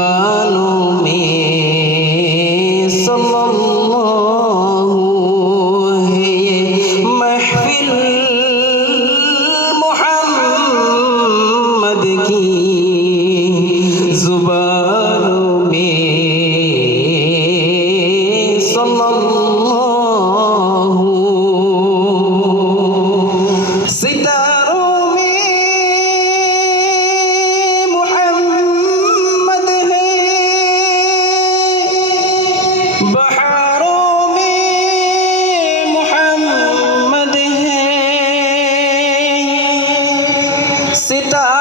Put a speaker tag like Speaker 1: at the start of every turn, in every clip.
Speaker 1: Bye. Wow. Wow. ستار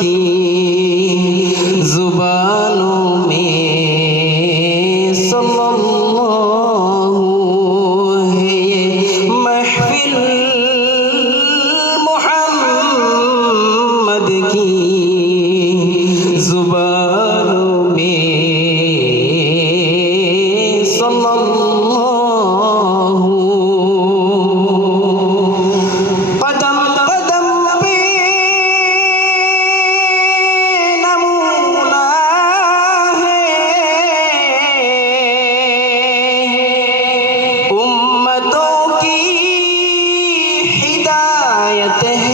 Speaker 1: थी Ay, a até... ti.